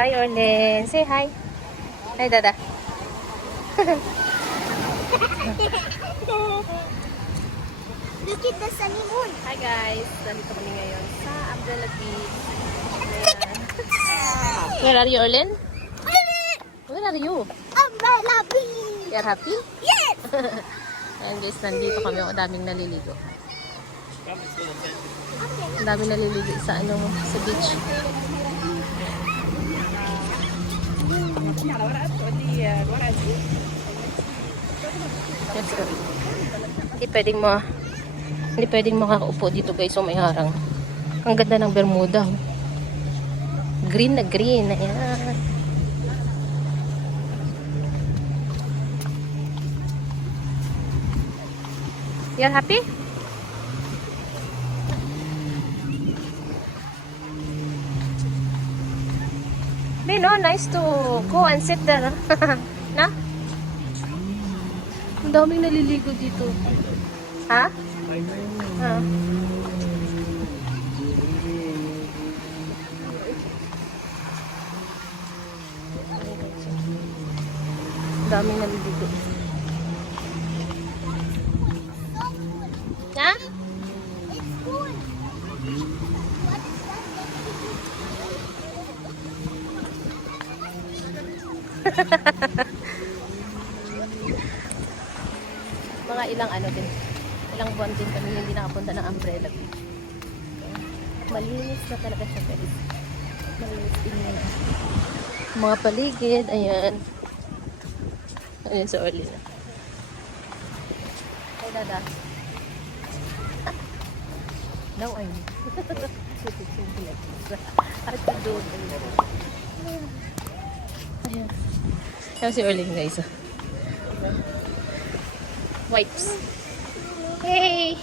Hi, Orlin. Say hi. Hi, Dada. Look at the sunny moon. Hi, guys. Nandito kami ngayon sa Umbrella Beach. Where are you, Orlin? Where are you? Umbrella Beach. You're happy? Yes. Ayan, guys. Nandito kami. Ang daming naliligo. Ang daming naliligo sa beach. Let's go. Hindi pwedeng makakaupo dito, guys. So may harang. Ang ganda ng Bermuda. Green na green. Ayan. You're happy? No, nice to go and sit there. Na? Ang daming naliligo dito. Ha? Ha? Ang daming naliligo. Ha? It's cool. Mga ilang buwan din kami hindi nakapunta ng Umbrella Beach. Malinis na talaga siya, guys. Malinis din yun. Mga paligid, ayan. Ayan sa Orlin. Ay, Dada. Now I know. Hard to do. Ayan. Ayan si Orlin, guys. Wipes. Hey!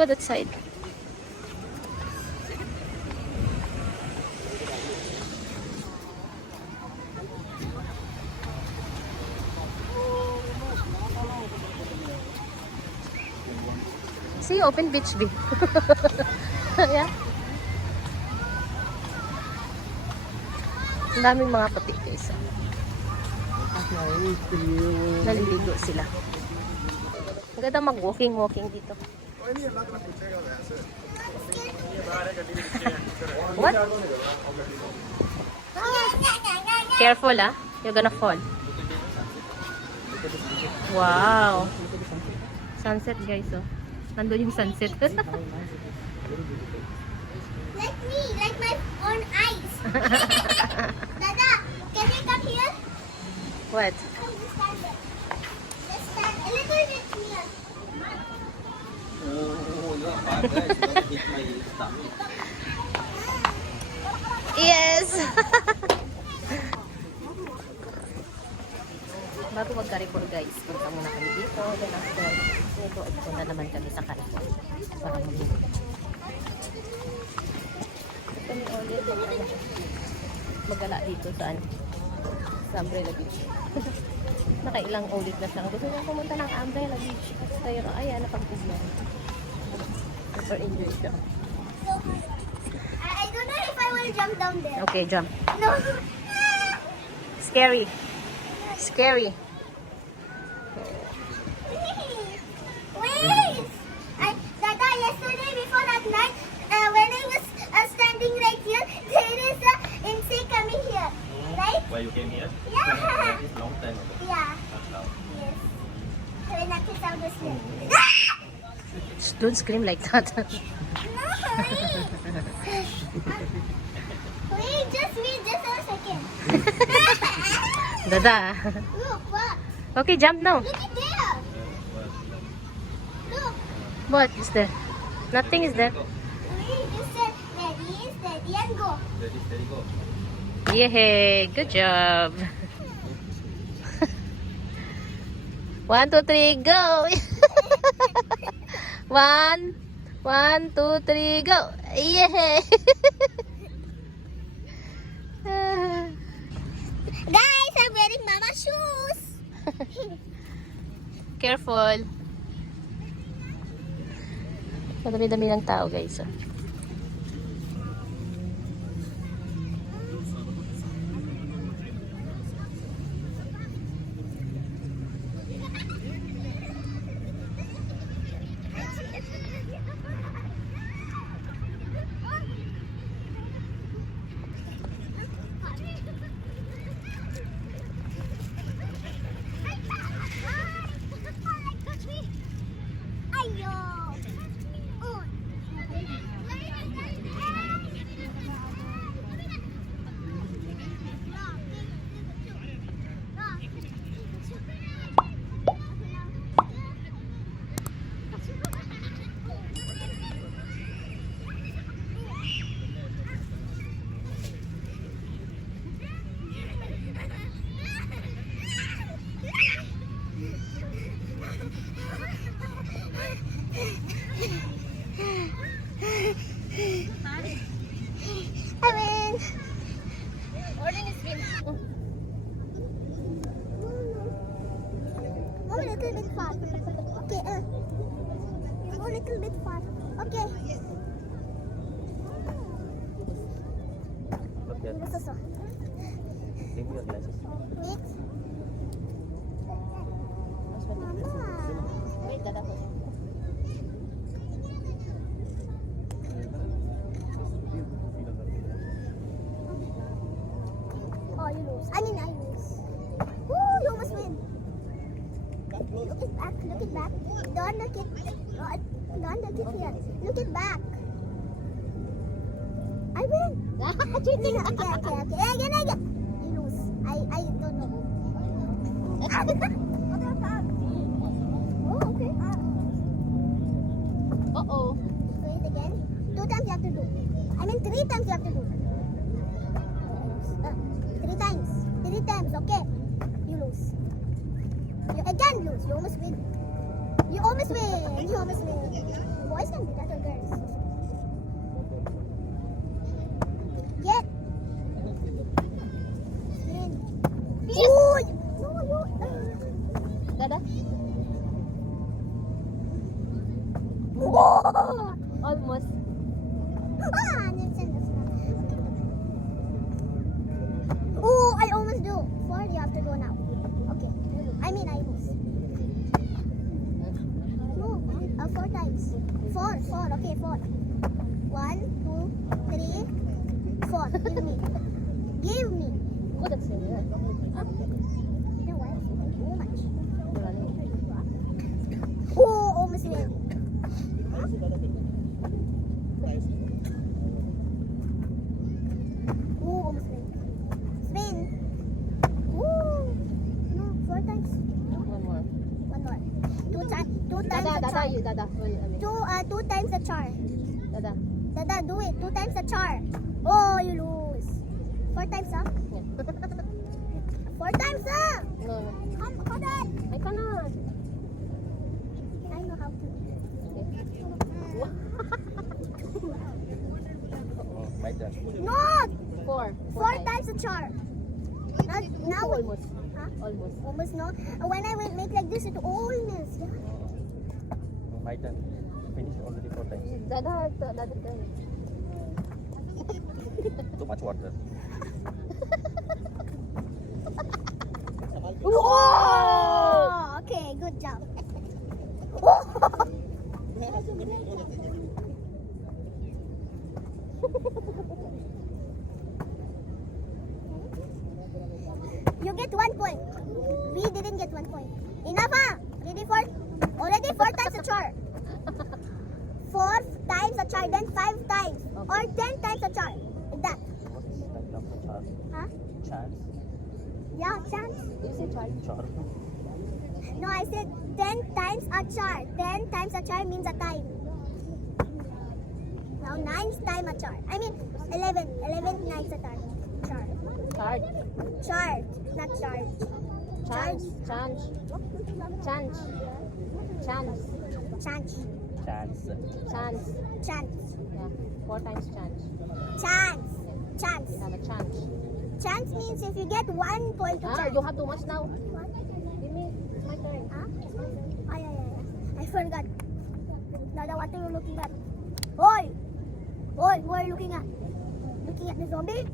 Go that side. See, open beach view. Yeah. Ang daming mga puti, guys. Naliligo sila. Ang ganda mag-walking dito. What? Careful, ah. You're gonna fall. Wow. Sunset, guys, oh. Nandun yung sunset. Like me, like my own eyes. Dada, can you come here? What? Come, just stand there. Let's stand a little bit here. Yes! Bago mag-Carrefour, guys, punta muna kami dito. Then after nito, punta naman kami sa Carrefour para mamili. Ito ni Olive, magala dito saan? Sa Umbrella Beach. Nakailang ulit na siya. Gusto niya pumunta ng Umbrella Beach. Pero ayan, napag-bigyan. Super enjoy siya. I don't know if I will jump down there. Okay, jump. No. Scary. Scary. Wait! Dada, yesterday before at night, when I was standing right here, there is a insect coming here, right? Why you came here? Yeah. It's long time ago. Yeah. Not now. Yes. When I kiss out the snake. Don't scream like that. No. Wait just a second. Dada. Look, what? Okay, jump now. Look at there. Look. What is there? Nothing is there. We just said ready, steady, and go. Ready, steady, go. Yay! Good job. 1, 2, 3, go! 1, 2, 3, go! Yay! Guys, I'm wearing Mama's shoes. Careful. Madami-dami ng tao, guys. little bit far. Okay, go a little bit far. Okay. Look here. This also. Give me your glasses. Wait. Mama. Wait, dada ko. Oh, you lose. I mean, I lose. Woo, you almost win. Look it back. Look it back. Don't look it. Don't look it here. Look it back. I win. Cheating! Okay. Again. You lose. I don't know. Oh, okay. Uh-oh. Wait again. 2 times you have to do. I mean 3 times you have to do. 3 times. 3 times, okay. You lose. You again lose. You almost win. You almost win. Boys can do that or girls? Get. Win. Yes! Ooh, no, you. Dada? Whoa! Almost. Oh, I almost do. 4, you have to go now. Okay. I mean, I lose. No, 4 times. 4. Okay, 4. 1, 2, 3, 4. Give me. Oh, that's it. You know what? Too much. Oh, almost win. Oh, almost win. Spin. Ooh. No, 4 times. One more. 1 more. 2 times Dada, the dada, char. you, dada. Well, I mean, 2 times the char. dada. Dada, do it. 2 times the char. Oh, you lose. 4 times, huh? Yeah. 4 times, huh? No, no. Come on. I cannot. I know how to. Oh, my turn. No! 4. 4 times the char. Now we. Almost. Huh? Almost. Almost no. When I will make like this, it almost. Yeah. Oh, my turn. Finished already 4 times. Dada, dada turn. Too much water. Oh! Okay, good job. You get 1 point. We didn't get 1 point. Enough, huh? Already 4 times a char. 4 times a char, then 5 times. Or 10 times a char. Like that. What is that of the char? Huh? Chance? Yeah, chance. You say try. Char? No, I said 10 times a char. 10 times a char means a time. Now 9 times a char. I mean 11. 11 times a char. Char. Card. Chart, not charge. Chance. Chance. Chance. Chance. Chance. Chance. Chance. Chance. Yeah. 4 times chance. Chance. Chance. You have a chance. Chance means if you get 1 point to Ah, chance. you have too much now. What? Give me. It's my turn. Huh? Ay. I forgot. Dada, what are you looking at? Hoy! Hoy, who are you looking at? Looking at the zombie?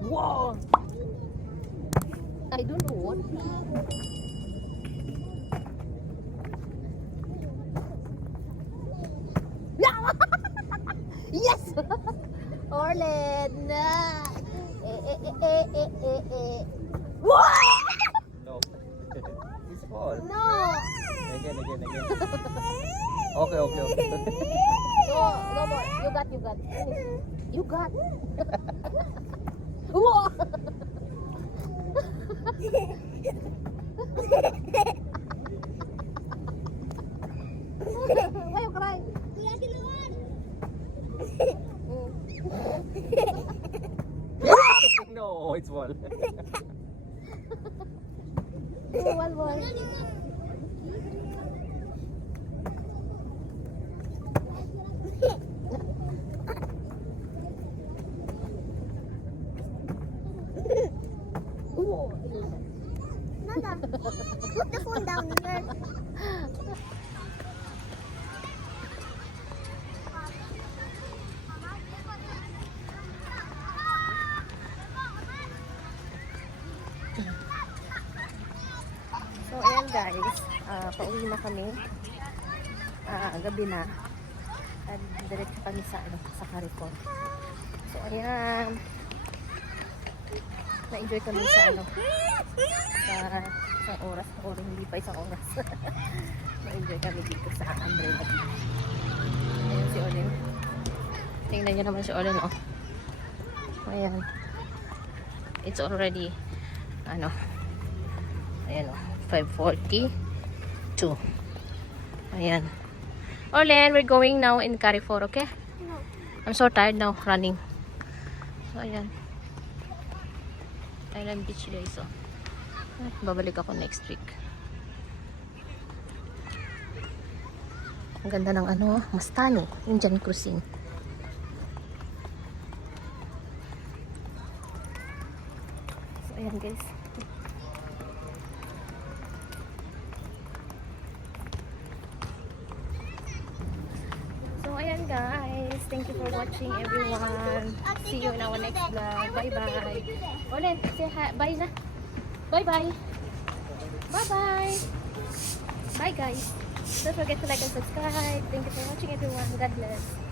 Whoa! I don't know what. Yes! Orlen! No. It's fall. No! Again. Okay. No more. You got. You got. Whoa! Why you cry? No, it's fall. One more. another. Put the phone down here. So, ayan guys. Pauwi na kami. Gabi na. At diretso kami sa, sa Carrefour. So, ayan. Na-enjoy kami sa sa isang oras. O hindi pa isang oras. Na-enjoy kami dito sa Umbrella Beach. Ayan si Olin. Tingnan nyo naman si Olin, oh. Ayan. It's already, ayan, oh. 5:42. Ayan. Olen, we're going now in Carrefour, okay? No. I'm so tired now running. So, ayan. Island Beach guys, so. Ay, babalik ako next week. Ang ganda ng Mastani, Indian cuisine. So, ayan guys. So, ayan guys. Thank you for watching everyone. See you in our next vlog. Bye-bye. Olen, say hi. Bye na. Bye-bye. Bye-bye. Bye guys. Don't forget to like and subscribe. Thank you for watching everyone. God bless.